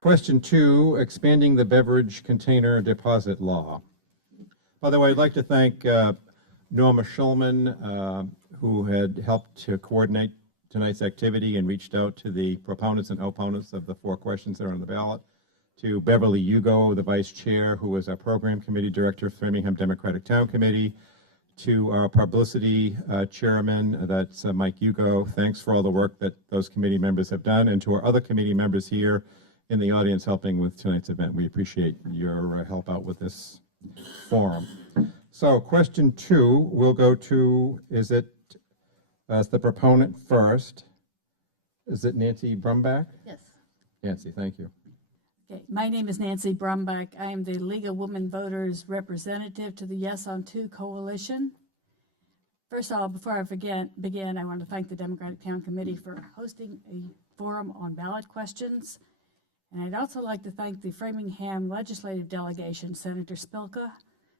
Question 2, expanding the beverage container deposit law. By the way, I'd like to thank Norma Schulman, who had helped to coordinate tonight's activity and reached out to the proponents and opponents of the 4 questions that are on the ballot, to Beverly Hugo, the vice chair, who was our program committee director of Framingham Democratic Town Committee, to our publicity chairman, that's Mike Hugo. Thanks for all the work that those committee members have done, and to our other committee members here in the audience helping with tonight's event. We appreciate your help out with this forum. So question 2, we'll go to, is it, as the proponent first, is it Nancy Brumbach? Yes. Nancy, thank you. Okay, my name is Nancy Brumbach. I am the League of Women Voters representative to the Yes on 2 coalition. First of all, before I begin, I want to thank the Democratic Town Committee for hosting a forum on ballot questions. And I'd also like to thank the Framingham legislative delegation, Senator Spilka,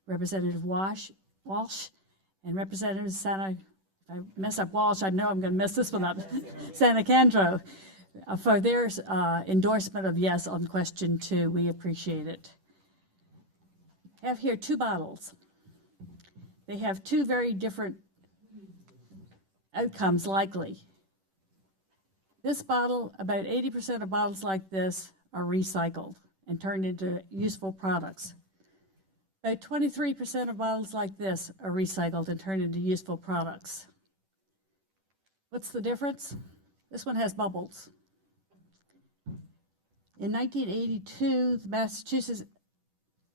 Representative Walsh, and Representative Santa, if I mess up Walsh, I know I'm going to mess this one up, Santa Candro, for their endorsement of yes on question 2. We appreciate it. I have here 2 bottles. They have 2 very different outcomes likely. This bottle, about 80% of bottles like this are recycled and turned into useful products. About 23% of bottles like this are recycled and turned into useful products. What's the difference? This one has bubbles. In 1982, Massachusetts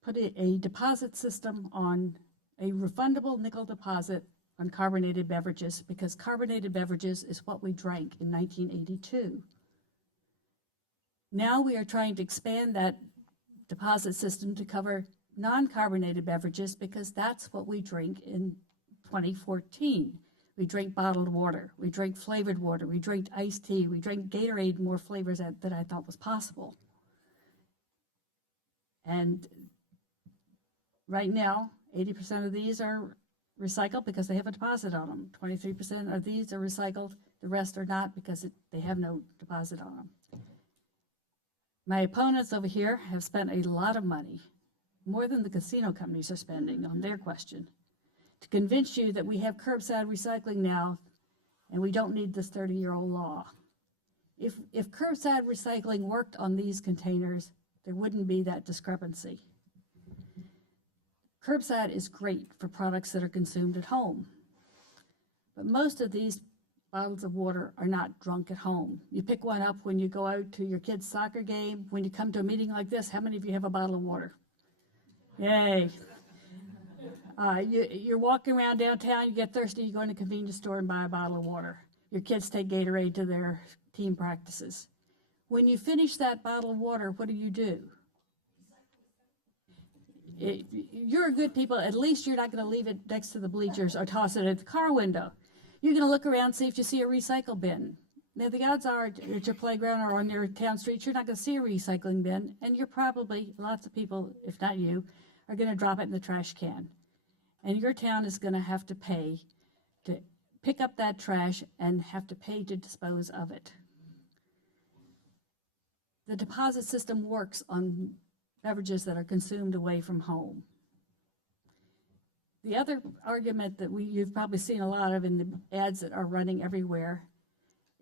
put a deposit system on a refundable nickel deposit on carbonated beverages, because carbonated beverages is what we drank in 1982. Now we are trying to expand that deposit system to cover non-carbonated beverages, because that's what we drink in 2014. We drink bottled water, we drink flavored water, we drink iced tea, we drink Gatorade, more flavors that I thought was possible. And right now, 80% of these are recycled because they have a deposit on them. 23% of these are recycled, the rest are not because they have no deposit on them. My opponents over here have spent a lot of money, more than the casino companies are spending on their question, to convince you that we have curbside recycling now and we don't need this 30-year-old law. If curbside recycling worked on these containers, there wouldn't be that discrepancy. Curbside is great for products that are consumed at home, but most of these bottles of water are not drunk at home. You pick one up when you go out to your kid's soccer game. When you come to a meeting like this, how many of you have a bottle of water? Yay. You're walking around downtown, you get thirsty, you go in a convenience store and buy a bottle of water. Your kids take Gatorade to their team practices. When you finish that bottle of water, what do? You're good people, at least you're not going to leave it next to the bleachers or toss it at the car window. You're going to look around, see if you see a recycle bin. Now, the odds are at your playground or on your town streets, you're not going to see a recycling bin, and you're probably, lots of people, if not you, are going to drop it in the trash can. And your town is going to have to pay to pick up that trash and have to pay to dispose of it. The deposit system works on beverages that are consumed away from home. The other argument that you've probably seen a lot of in the ads that are running everywhere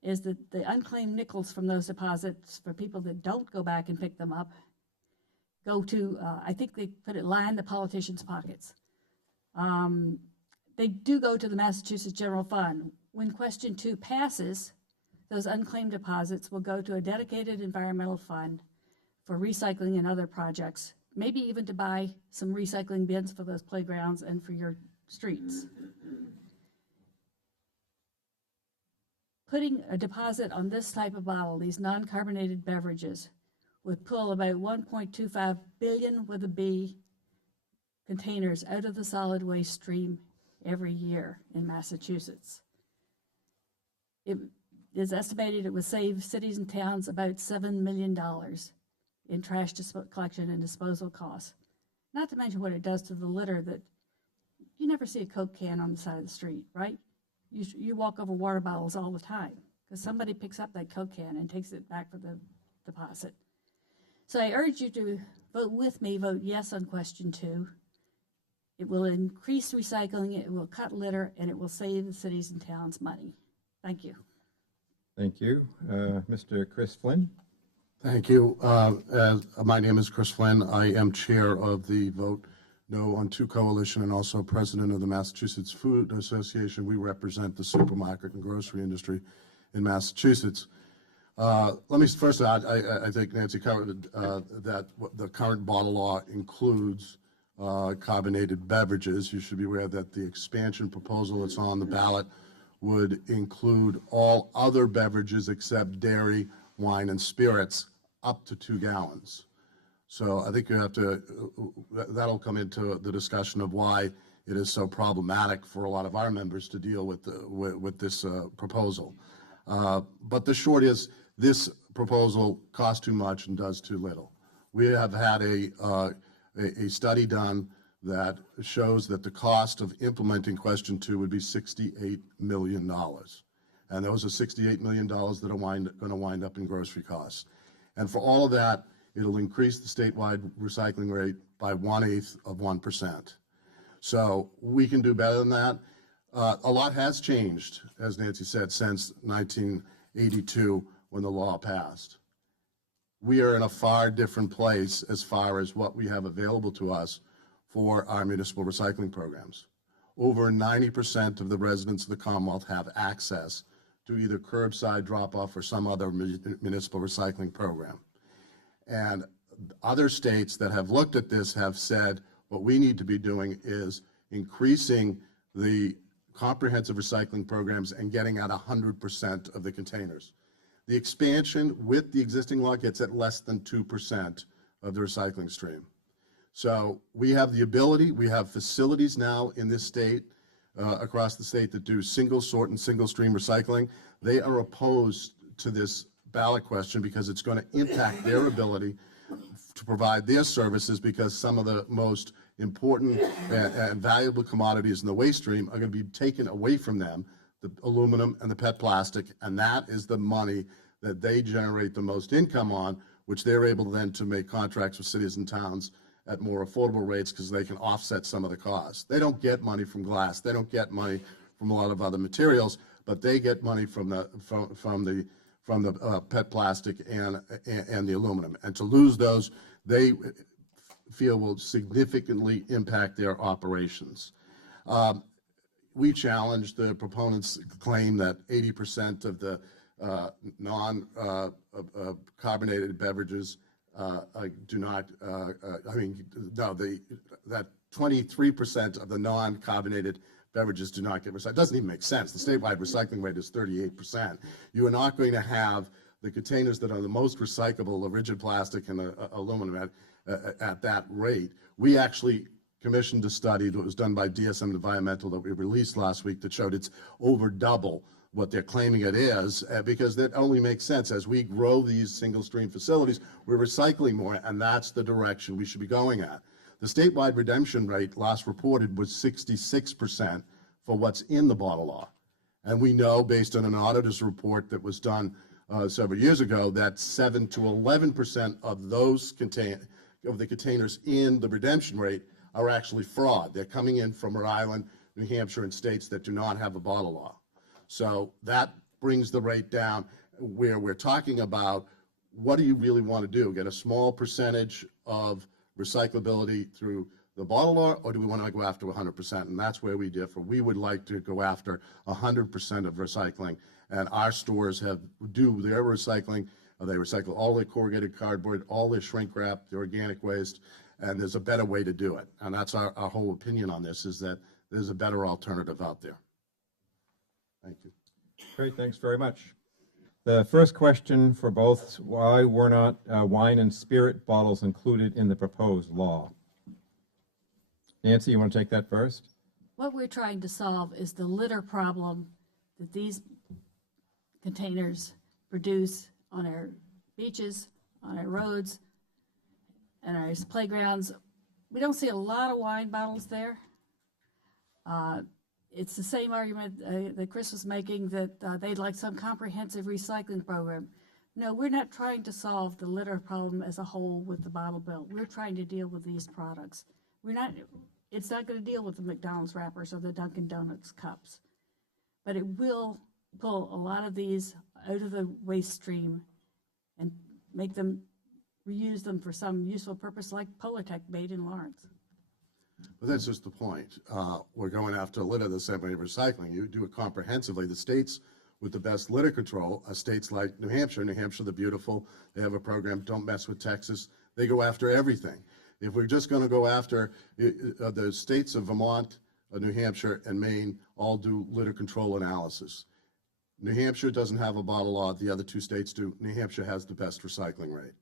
is that the unclaimed nickels from those deposits, for people that don't go back and pick them up, go to, I think they put it, line the politicians' pockets. They do go to the Massachusetts General Fund. When question 2 passes, those unclaimed deposits will go to a dedicated environmental fund for recycling and other projects, maybe even to buy some recycling bins for those playgrounds and for your streets. Putting a deposit on this type of bottle, these non-carbonated beverages, would pull about 1.25 billion with a B containers out of the solid waste stream every year in Massachusetts. It is estimated it would save cities and towns about $7 million in trash collection and disposal costs. Not to mention what it does to the litter, that you never see a Coke can on the side of the street, right? You walk over water bottles all the time because somebody picks up that Coke can and takes it back for the deposit. So I urge you to vote with me, vote yes on question 2. It will increase recycling, it will cut litter, and it will save the cities and towns money. Thank you. Thank you. Mr. Chris Flynn? Thank you. My name is Chris Flynn. I am chair of the Vote No on 2 Coalition and also president of the Massachusetts Food Association. We represent the supermarket and grocery industry in Massachusetts. Let me first add, I think Nancy covered that the current bottle law includes carbonated beverages. You should be aware that the expansion proposal that's on the ballot would include all other beverages except dairy, wine, and spirits up to 2 gallons. So I think you have to, that'll come into the discussion of why it is so problematic for a lot of our members to deal with this proposal. But the short is, this proposal costs too much and does too little. We have had a study done that shows that the cost of implementing question 2 would be $68 million. And those are $68 million that are going to wind up in grocery costs. And for all of that, it'll increase the statewide recycling rate by 1/8 of 1%. So we can do better than that. A lot has changed, as Nancy said, since 1982 when the law passed. We are in a far different place as far as what we have available to us for our municipal recycling programs. Over 90% of the residents of the Commonwealth have access to either curbside drop-off or some other municipal recycling program. And other states that have looked at this have said what we need to be doing is increasing the comprehensive recycling programs and getting at 100% of the containers. The expansion with the existing law gets at less than 2% of the recycling stream. So we have the ability, we have facilities now in this state, across the state, that do single sort and single stream recycling. They are opposed to this ballot question because it's going to impact their ability to provide their services, because some of the most important and valuable commodities in the waste stream are going to be taken away from them, the aluminum and the PET plastic, and that is the money that they generate the most income on, which they're able then to make contracts with cities and towns at more affordable rates because they can offset some of the costs. They don't get money from glass. They don't get money from a lot of other materials, but they get money from the PET plastic and the aluminum. And to lose those, they feel will significantly impact their operations. We challenge the proponents' claim that 80% of the non-carbonated beverages do not, that 23% of the non-carbonated beverages do not get recycled. It doesn't even make sense. The statewide recycling rate is 38%. You are not going to have the containers that are the most recyclable, the rigid plastic and aluminum at that rate. We actually commissioned a study that was done by DSM Environmental that we released last week that showed it's over double what they're claiming it is, because that only makes sense. As we grow these single stream facilities, we're recycling more, and that's the direction we should be going at. The statewide redemption rate last reported was 66% for what's in the bottle law. And we know, based on an auditor's report that was done several years ago, that 7 to 11% of those containers in the redemption rate are actually fraud. They're coming in from Rhode Island, New Hampshire, and states that do not have a bottle law. So that brings the rate down, where we're talking about what do you really want to do? Get a small percentage of recyclability through the bottle law, or do we want to go after 100%? And that's where we differ. We would like to go after 100% of recycling, and our stores do their recycling. They recycle all their corrugated cardboard, all their shrink wrap, their organic waste, and there's a better way to do it. And that's our whole opinion on this, is that there's a better alternative out there. Thank you. Great, thanks very much. The first question for both: why were not wine and spirit bottles included in the proposed law? Nancy, you want to take that first? What we're trying to solve is the litter problem that these containers produce on our beaches, on our roads, and our playgrounds, we don't see a lot of wine bottles there. It's the same argument that Chris was making, that they'd like some comprehensive recycling program. No, we're not trying to solve the litter problem as a whole with the bottle bill. We're trying to deal with these products. It's not going to deal with the McDonald's wrappers or the Dunkin' Donuts cups, but it will pull a lot of these out of the waste stream and make them reuse them for some useful purpose, like Polartec made in Lawrence. But that's just the point. We're going after litter the same way recycling. You do it comprehensively. The states with the best litter control are states like New Hampshire. New Hampshire, the beautiful, they have a program, Don't Mess with Texas. They go after everything. If we're just going to go after the states of Vermont, New Hampshire, and Maine all do litter control analysis. New Hampshire doesn't have a bottle law. The other two states do. New Hampshire has the best recycling rate.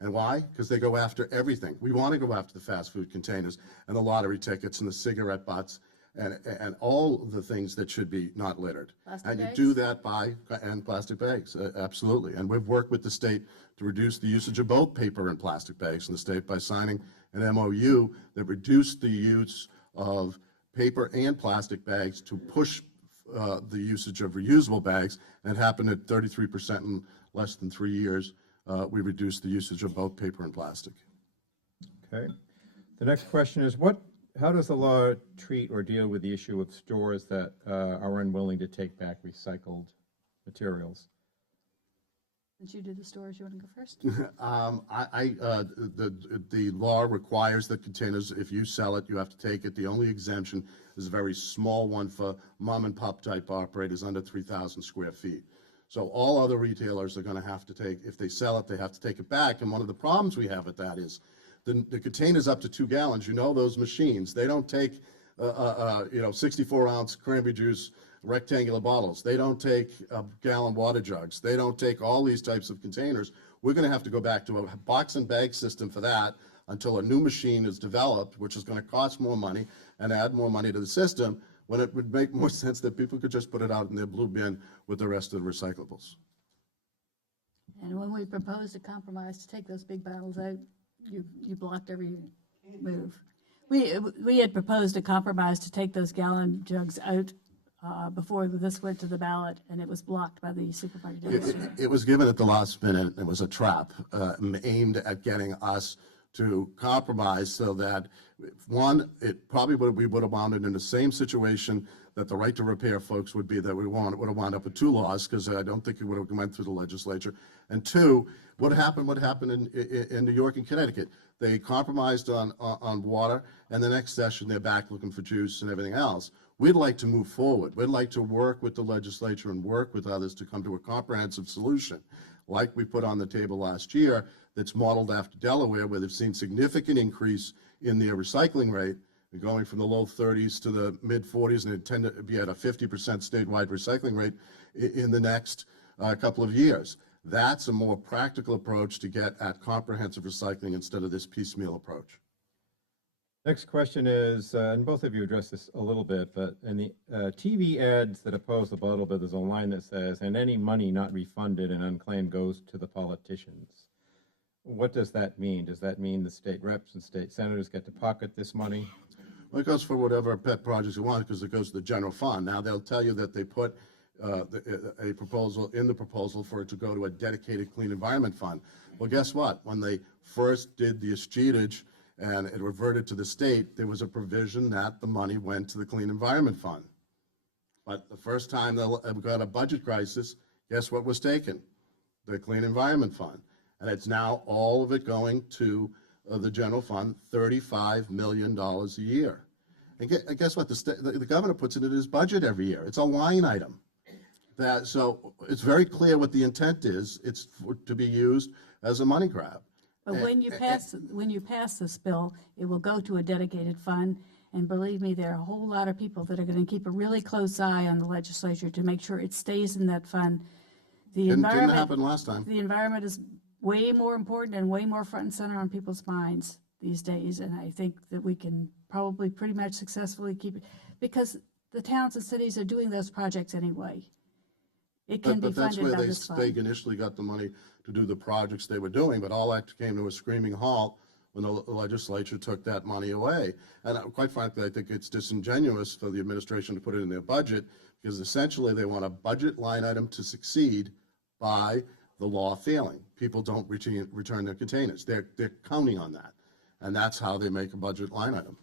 And why? Because they go after everything. We want to go after the fast food containers and the lottery tickets and the cigarette butts and all the things that should be not littered. Plastic and bags? You do that and plastic bags, absolutely. And we've worked with the state to reduce the usage of both paper and plastic bags in the state by signing an MOU that reduced the use of paper and plastic bags to push the usage of reusable bags, and it happened at 33% in less than 3 years. We reduced the usage of both paper and plastic. Okay. The next question is, how does the law treat or deal with the issue of stores that are unwilling to take back recycled materials? Since you do the stores, you want to go first? The law requires that containers, if you sell it, you have to take it. The only exemption is a very small one for mom and pop type operators under 3,000 square feet. So all other retailers are going to have to take, if they sell it, they have to take it back. And one of the problems we have with that is the containers up to 2 gallons, those machines, they don't take 64-ounce cranberry juice rectangular bottles. They don't take gallon water jugs. They don't take all these types of containers. We're going to have to go back to a box and bag system for that until a new machine is developed, which is going to cost more money and add more money to the system, when it would make more sense that people could just put it out in their blue bin with the rest of the recyclables. And when we proposed a compromise to take those big bottles out, you blocked every move. We had proposed a compromise to take those gallon jugs out before this went to the ballot, and it was blocked by the supermarket industry. It was given at the last minute. It was a trap aimed at getting us to compromise so that, one, we would have wound in the same situation that the right to repair folks would be, that we would have wound up with 2 laws, because I don't think it would have went through the legislature. And 2, what happened in New York and Connecticut? They compromised on water, and the next session they're back looking for juice and everything else. We'd like to move forward. We'd like to work with the legislature and work with others to come to a comprehensive solution, like we put on the table last year, that's modeled after Delaware, where they've seen significant increase in their recycling rate. They're going from the low 30s to the mid 40s, and they tend to be at a 50% statewide recycling rate in the next couple of years. That's a more practical approach to get at comprehensive recycling instead of this piecemeal approach. Next question is, and both of you addressed this a little bit, but in the TV ads that oppose the bottle bill, there's a line that says, "And any money not refunded and unclaimed goes to the politicians." What does that mean? Does that mean the state reps and state senators get to pocket this money? Well, it goes for whatever pet projects you want, because it goes to the general fund. Now, they'll tell you that they put a proposal in the proposal for it to go to a dedicated clean environment fund. Well, guess what? When they first did the escheatage and it reverted to the state, there was a provision that the money went to the clean environment fund. But the first time they got a budget crisis, guess what was taken? The clean environment fund. And it's now all of it going to the general fund, $35 million a year. And guess what? The governor puts it in his budget every year. It's a line item. So it's very clear what the intent is. It's to be used as a money grab. But when you pass this bill, it will go to a dedicated fund. And believe me, there are a whole lot of people that are going to keep a really close eye on the legislature to make sure it stays in that fund. Didn't happen last time. The environment is way more important and way more front and center on people's minds these days. And I think that we can probably pretty much successfully keep it, because the towns and cities are doing those projects anyway. It can be funded by this fund. They initially got the money to do the projects they were doing, but all that came to a screaming halt when the legislature took that money away. And quite frankly, I think it's disingenuous for the administration to put it in their budget, because essentially they want a budget line item to succeed by the law failing. People don't return their containers. They're counting on that. And that's how they make a budget line item.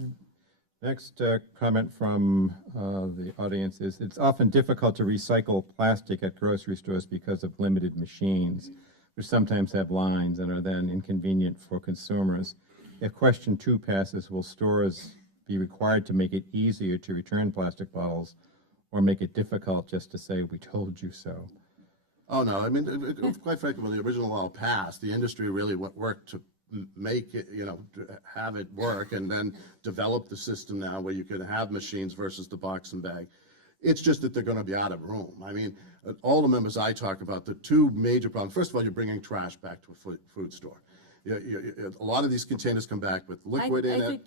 Okay. Next comment from the audience is, it's often difficult to recycle plastic at grocery stores because of limited machines, which sometimes have lines and are then inconvenient for consumers. If question 2 passes, will stores be required to make it easier to return plastic bottles, or make it difficult just to say, we told you so? Oh, no, I mean, quite frankly, when the original law passed, the industry really worked to make it, to have it work, and then develop the system now where you can have machines versus the box and bag. It's just that they're going to be out of room. I mean, all the members I talk about, the 2 major problems. First of all, you're bringing trash back to a food store. A lot of these containers come back with liquid in it.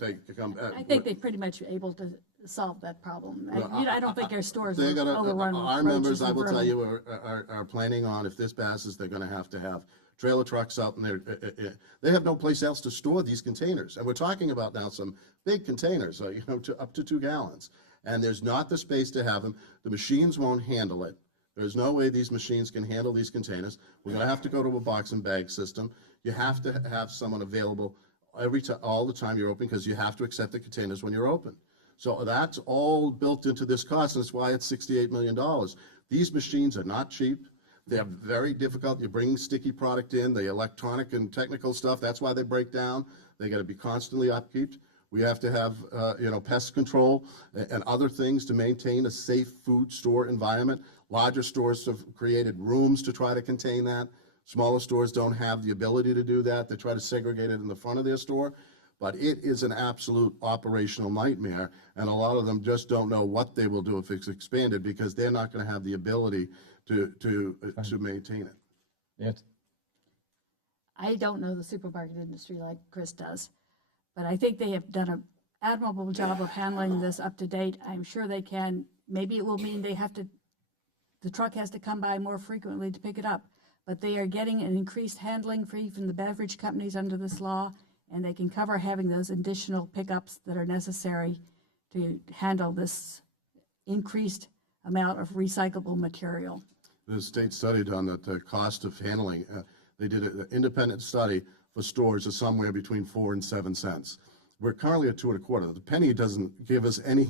I think they're pretty much able to solve that problem. I don't think our stores are overrun with Our members, roaches and I will tell vermin. you, are planning on, if this passes, they're going to have trailer trucks out, and they have no place else to store these containers. And we're talking about now some big containers, up to 2 gallons. And there's not the space to have them. The machines won't handle it. There's no way these machines can handle these containers. We're going to have to go to a box and bag system. You have to have someone available all the time you're open, because you have to accept the containers when you're open. So that's all built into this cost, and that's why it's $68 million. These machines are not cheap. They're very difficult. You're bringing sticky product in, the electronic and technical stuff. That's why they break down. They got to be constantly upkeep. We have to have, pest control and other things to maintain a safe food store environment. Larger stores have created rooms to try to contain that. Smaller stores don't have the ability to do that. They try to segregate it in the front of their store. But it is an absolute operational nightmare, and a lot of them just don't know what they will do if it's expanded, because they're not going to have the ability to maintain it. Yes. I don't know the supermarket industry like Chris does, but I think they have done an admirable job of handling this up to date. I'm sure they can. Maybe it will mean the truck has to come by more frequently to pick it up, but they are getting an increased handling fee from the beverage companies under this law, and they can cover having those additional pickups that are necessary to handle this increased amount of recyclable material. The state study done that the cost of handling, they did an independent study for stores of somewhere between 4 and 7 cents. We're currently at 2 1/4. The penny doesn't give us any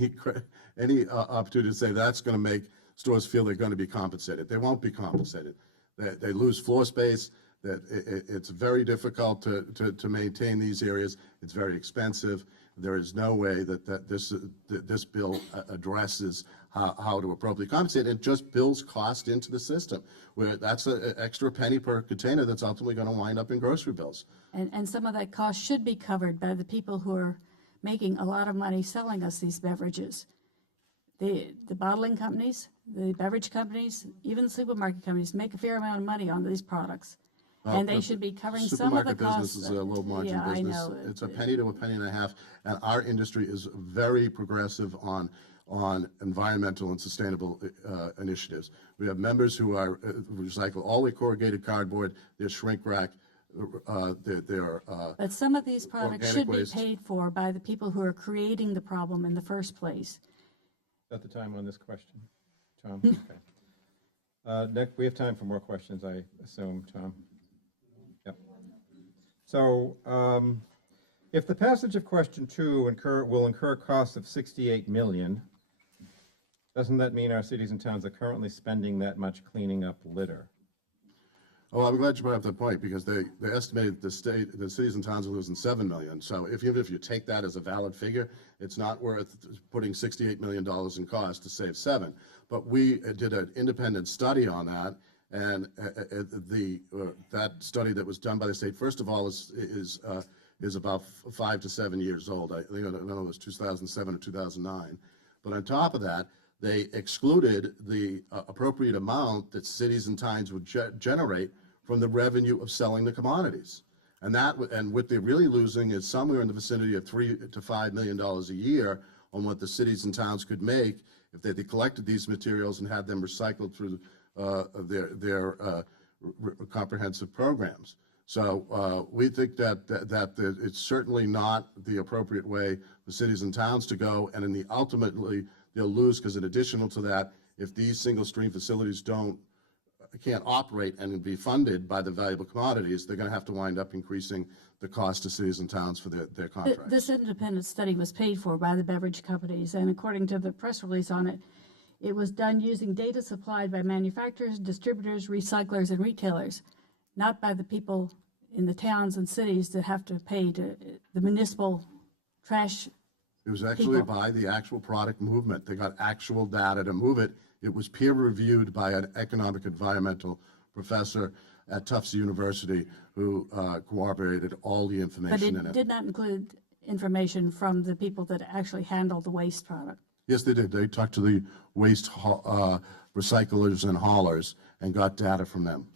opportunity to say that's going to make stores feel they're going to be compensated. They won't be compensated. They lose floor space. It's very difficult to maintain these areas. It's very expensive. There is no way that this bill addresses how to appropriately compensate. It just builds cost into the system, where that's an extra penny per container that's ultimately going to wind up in grocery bills. And some of that cost should be covered by the people who are making a lot of money selling us these beverages. The bottling companies, the beverage companies, even the supermarket companies make a fair amount of money on these products. And they should be covering some of the Supermarket costs. business is a low-margin Yeah, I business. know. It's a penny to a penny and a half, and our industry is very progressive on environmental and sustainable initiatives. We have members who are recycle all the corrugated cardboard, their shrink rack, their But some of these products should organic waste. be paid for by the people who are creating the problem in the first place. Is that the time on this question, Tom? Okay. Next, we have time for more questions, I assume, Tom. Yep. So, if the passage of question 2 will incur costs of $68 million, doesn't that mean our cities and towns are currently spending that much cleaning up litter? Oh, I'm glad you brought up that point, because they estimated the cities and towns are losing $7 million. So even if you take that as a valid figure, it's not worth putting $68 million in cost to save 7. But we did an independent study on that, and that study that was done by the state, first of all, is about 5 to 7 years old. I think, I don't know, it was 2007 or 2009. But on top of that, they excluded the appropriate amount that cities and towns would generate from the revenue of selling the commodities. And what they're really losing is somewhere in the vicinity of $3 to $5 million a year on what the cities and towns could make if they collected these materials and had them recycled through their comprehensive programs. So we think that it's certainly not the appropriate way for cities and towns to go, and ultimately they'll lose, because in addition to that, if these single stream facilities can't operate and be funded by the valuable commodities, they're going to have to wind up increasing the cost to cities and towns for their contracts. This independent study was paid for by the beverage companies, and according to the press release on it, it was done using data supplied by manufacturers, distributors, recyclers, and retailers, not by the people in the towns and cities that have to pay to the municipal trash. It was actually people. by the actual product movement. They got actual data to move it. It was peer reviewed by an economic environmental professor at Tufts University who corroborated all the But information in it it. did not include information from the people that actually handle the waste product. Yes, they did. They talked to the waste recyclers and haulers and got data from them.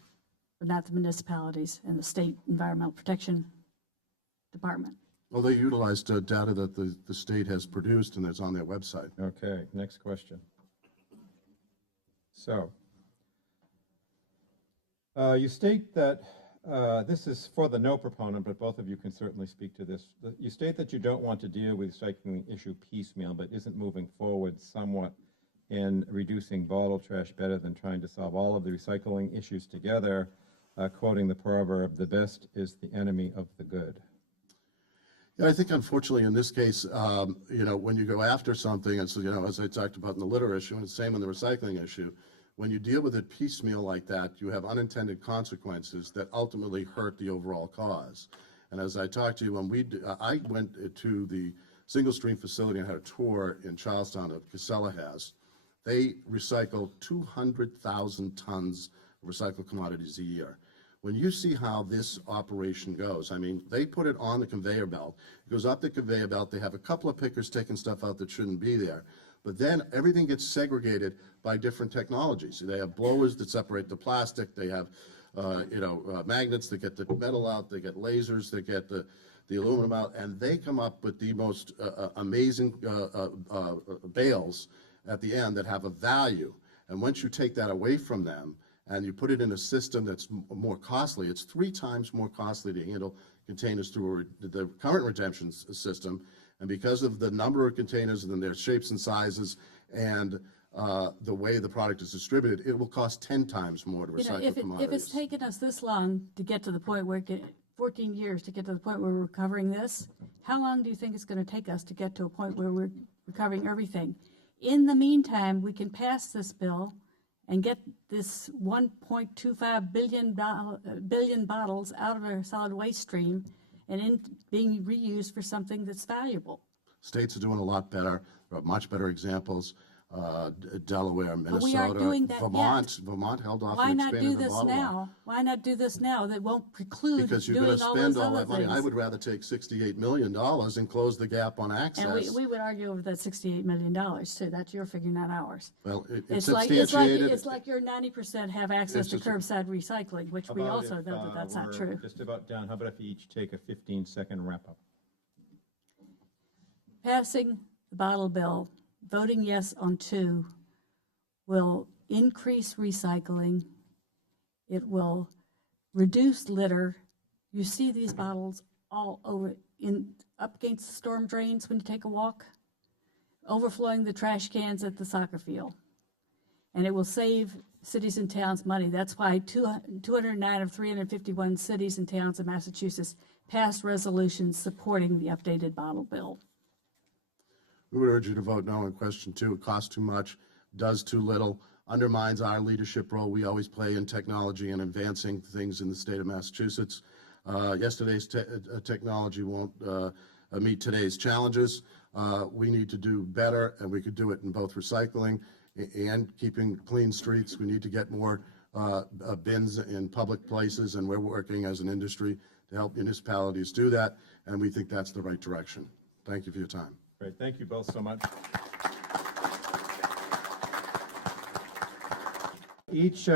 But not the municipalities and the state environmental protection department. Well, they utilized data that the state has produced and that's on their website. Okay, next question. So, you state that, this is for the no proponent, but both of you can certainly speak to this. You state that you don't want to deal with the recycling issue piecemeal, but isn't moving forward somewhat in reducing bottle trash better than trying to solve all of the recycling issues together, quoting the proverb, "The best is the enemy of the good." Yeah, I think unfortunately in this case, when you go after something, and so, as I talked about in the litter issue, and the same in the recycling issue, when you deal with it piecemeal like that, you have unintended consequences that ultimately hurt the overall cause. And as I talked to you, I went to the single stream facility and had a tour in Charlestown that Casella has. They recycle 200,000 tons of recycled commodities a year. When you see how this operation goes, I mean, they put it on the conveyor belt. It goes up the conveyor belt. They have a couple of pickers taking stuff out that shouldn't be there. But then everything gets segregated by different technologies. They have blowers that separate the plastic. They have, magnets that get the metal out. They get lasers that get the aluminum out. And they come up with the most amazing bales at the end that have a value. And once you take that away from them, and you put it in a system that's more costly, it's 3 times more costly to handle containers through the current redemption system. And because of the number of containers and their shapes and sizes and the way the product is distributed, it will cost 10 times more to recycle commodities. If it's taken us this long to get to the point where, 14 years to get to the point where we're recovering this, how long do you think it's going to take us to get to a point where we're recovering everything? In the meantime, we can pass this bill and get this 1.25 billion bottles out of our solid waste stream and being reused for something that's valuable. States are doing a lot better. There are much better examples. Delaware, Minnesota, we aren't doing that Vermont. Vermont held off Why and not expanded do the this bottle law. now? Why not do this now? That won't preclude Because you're doing going to all spend those all other that money. things. I would rather take $68 million and close the gap on access. And we would argue over that $68 million too. That's your figure, not ours. Well, it's It's substantiated. like your 90% have access to It's just- curbside recycling, which we How about also if, know that that's not we're true. just about done. How about if you each take a 15-second wrap-up? Passing the bottle bill, voting yes on 2 will increase recycling. It will reduce litter. You see these bottles all over up against the storm drains when you take a walk, overflowing the trash cans at the soccer field. And it will save cities and towns money. That's why 209 of 351 cities and towns in Massachusetts passed resolutions supporting the updated bottle bill. We would urge you to vote no on question 2. It costs too much, does too little, undermines our leadership role we always play in technology and advancing things in the state of Massachusetts. Yesterday's technology won't meet today's challenges. We need to do better, and we could do it in both recycling and keeping clean streets. We need to get more bins in public places, and we're working as an industry to help municipalities do that, and we think that's the right direction. Thank you for your time. Great, thank you both so much. Each